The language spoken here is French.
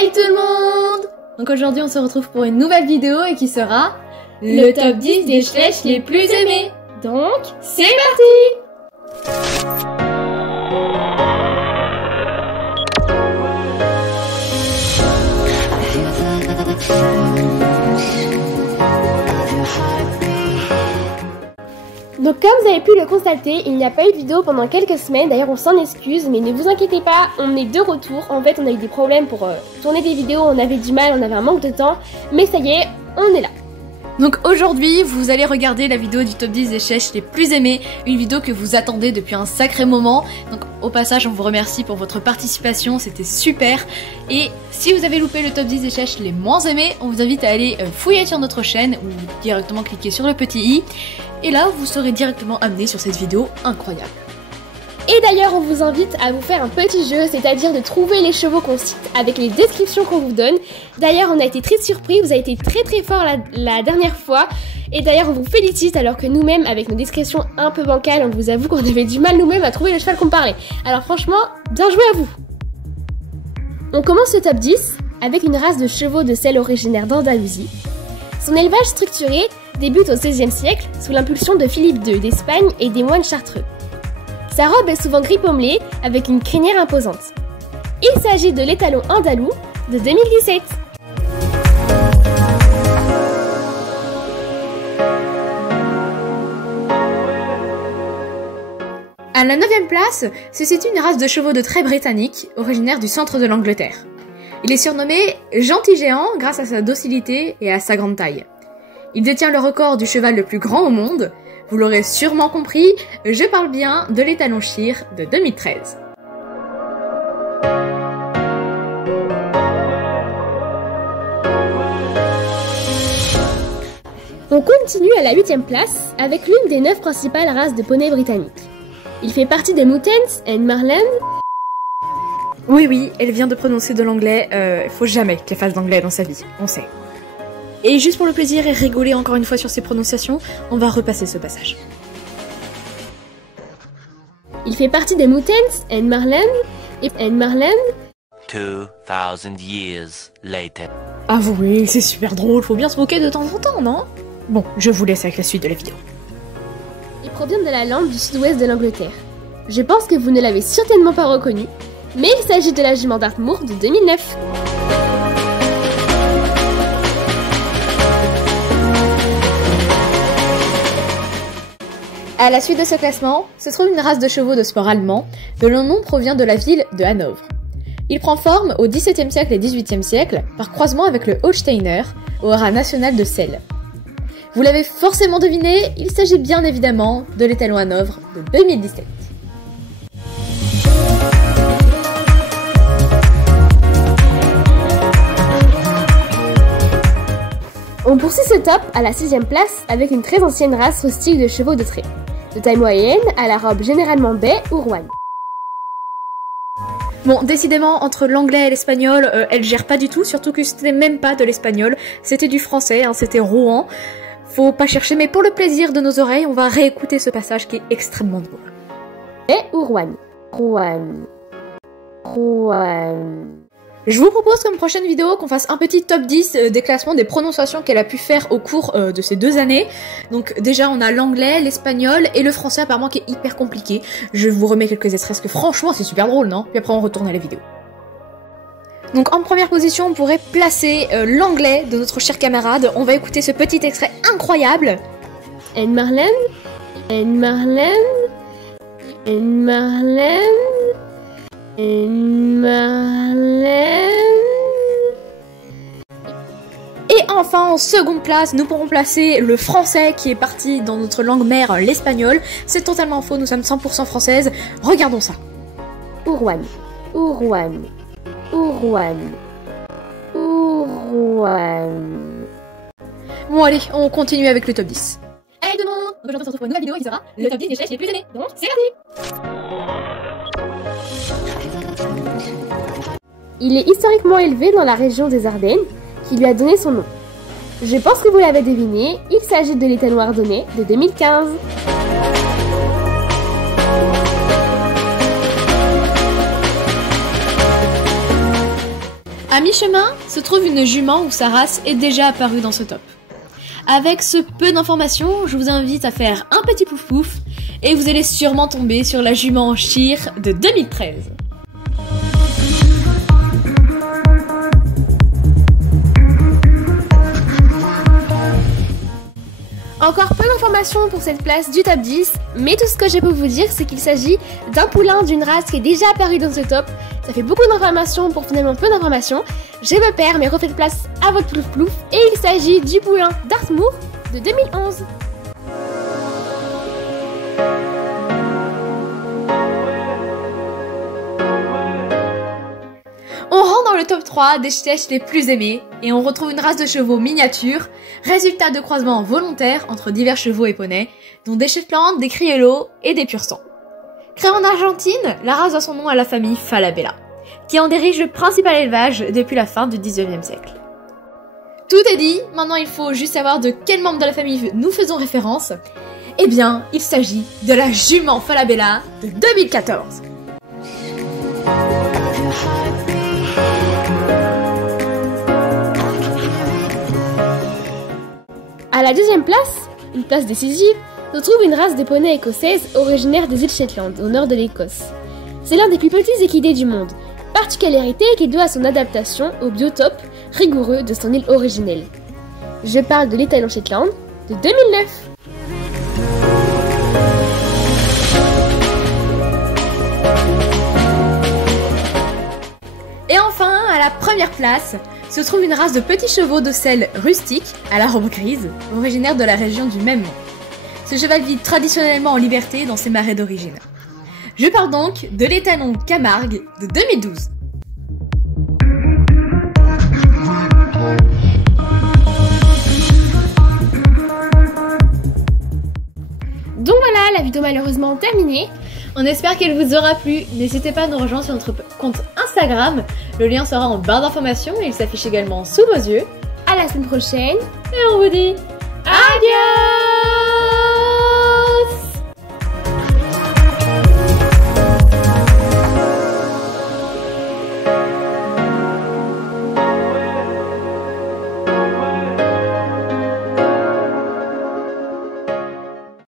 Hey tout le monde! Donc aujourd'hui on se retrouve pour une nouvelle vidéo et qui sera le top 10 des schlechts les plus aimés. Donc c'est parti! Donc comme vous avez pu le constater, il n'y a pas eu de vidéo pendant quelques semaines, d'ailleurs on s'en excuse, mais ne vous inquiétez pas, on est de retour. En fait on a eu des problèmes pour tourner des vidéos, on avait du mal, on avait un manque de temps, mais ça y est, on est là. Donc aujourd'hui, vous allez regarder la vidéo du top 10 des schlechts les plus aimés, une vidéo que vous attendez depuis un sacré moment. Donc au passage, on vous remercie pour votre participation, c'était super. Et si vous avez loupé le top 10 des schlechts les moins aimés, on vous invite à aller fouiller sur notre chaîne ou directement cliquer sur le petit i. Et là, vous serez directement amené sur cette vidéo incroyable. Et d'ailleurs, on vous invite à vous faire un petit jeu, c'est-à-dire de trouver les chevaux qu'on cite avec les descriptions qu'on vous donne. D'ailleurs, on a été très surpris, vous avez été très fort la dernière fois. Et d'ailleurs, on vous félicite alors que nous-mêmes, avec nos descriptions un peu bancales, on vous avoue qu'on avait du mal nous-mêmes à trouver le cheval qu'on parlait. Alors franchement, bien joué à vous! On commence ce top 10 avec une race de chevaux de selle originaire d'Andalousie. Son élevage structuré débute au XVIe siècle sous l'impulsion de Philippe II d'Espagne et des moines chartreux. Sa robe est souvent gris pommelé avec une crinière imposante. Il s'agit de l'étalon andalou de 2017. À la 9e place se situe une race de chevaux de trait britannique, originaire du centre de l'Angleterre. Il est surnommé Gentil Géant grâce à sa docilité et à sa grande taille. Il détient le record du cheval le plus grand au monde. Vous l'aurez sûrement compris, je parle bien de l'étalon Shire de 2013. On continue à la 8e place avec l'une des 9 principales races de poney britanniques. Il fait partie des Mountains and Marland. Oui, elle vient de prononcer de l'anglais, faut jamais qu'elle fasse d'anglais dans sa vie, on sait. Et juste pour le plaisir et rigoler encore une fois sur ses prononciations, on va repasser ce passage. Il fait partie des Mountains and Marland et 2000 years later. Ah oui, c'est super drôle, faut bien se moquer de temps en temps, non? Bon, je vous laisse avec la suite de la vidéo. Il provient de la lande du sud-ouest de l'Angleterre. Je pense que vous ne l'avez certainement pas reconnu, mais il s'agit de la jument d'Artmoor de 2009. À la suite de ce classement, se trouve une race de chevaux de sport allemand, dont le nom provient de la ville de Hanovre. Il prend forme au XVIIe siècle et XVIIIe siècle par croisement avec le Holsteiner, au haras national de Celle. Vous l'avez forcément deviné, il s'agit bien évidemment de l'étalon Hanovre de 2017. On poursuit ce top à la 6e place avec une très ancienne race rustique de chevaux de trait. De taille moyenne, à la robe généralement baie ou rouenne. Bon, décidément, entre l'anglais et l'espagnol, elle gère pas du tout, surtout que c'était même pas de l'espagnol, c'était du français, hein, c'était Rouen. Faut pas chercher, mais pour le plaisir de nos oreilles, on va réécouter ce passage qui est extrêmement drôle. Baie ou rouenne. Rouenne. Je vous propose comme prochaine vidéo qu'on fasse un petit top 10 des classements des prononciations qu'elle a pu faire au cours de ces 2 années. Donc déjà on a l'anglais, l'espagnol et le français apparemment qui est hyper compliqué. Je vous remets quelques extraits parce que franchement c'est super drôle, non? Puis après on retourne à la vidéo. Donc en première position on pourrait placer l'anglais de notre cher camarade. On va écouter ce petit extrait incroyable. And Marlène. Et enfin, en seconde place, nous pourrons placer le français qui est parti dans notre langue mère, l'espagnol. C'est totalement faux, nous sommes 100% françaises. Regardons ça. Ourouane. Bon allez, on continue avec le top 10. Hey tout le monde! Aujourd'hui on se retrouve pour une nouvelle vidéo qui sera le top 10 des schlechts les plus aimés. Donc c'est parti! Il est historiquement élevé dans la région des Ardennes, qui lui a donné son nom. Je pense que vous l'avez deviné, il s'agit de l'étalon ardennais de 2015. À mi-chemin se trouve une jument où sa race est déjà apparue dans ce top. Avec ce peu d'informations, je vous invite à faire un petit pouf pouf et vous allez sûrement tomber sur la jument Shir de 2013. Encore peu d'informations pour cette place du top 10, mais tout ce que je peux vous dire, c'est qu'il s'agit d'un poulain d'une race qui est déjà apparue dans ce top. Ça fait beaucoup d'informations pour finalement peu d'informations. Je me perds, mais refaites place à votre plouf plouf, et il s'agit du poulain Dartmoor de 2011. On rentre dans le top 3 des ch'tèches les plus aimés et on retrouve une race de chevaux miniatures, résultat de croisements volontaires entre divers chevaux et poneys, dont des Shetland, des Criollo et des Pur-sang. Créée en Argentine, la race doit son nom à la famille Falabella, qui en dirige le principal élevage depuis la fin du 19e siècle. Tout est dit, maintenant il faut juste savoir de quel membre de la famille nous faisons référence. Eh bien, il s'agit de la jument Falabella de 2014. À la deuxième place, une place décisive, se trouve une race de poneys écossaises originaire des îles Shetland, au nord de l'Écosse. C'est l'un des plus petits équidés du monde, particularité qu'il doit à son adaptation au biotope rigoureux de son île originelle. Je parle de l'étalon Shetland de 2009. Et enfin, à la première place, se trouve une race de petits chevaux de selle rustiques à la robe grise, originaire de la région du même nom. Ce cheval vit traditionnellement en liberté dans ses marais d'origine. Je parle donc de l'étalon Camargue de 2012. Donc voilà, la vidéo malheureusement terminée. On espère qu'elle vous aura plu. N'hésitez pas à nous rejoindre sur notre compte Instagram. Le lien sera en barre d'informations et il s'affiche également sous vos yeux. À la semaine prochaine. Et on vous dit adieu!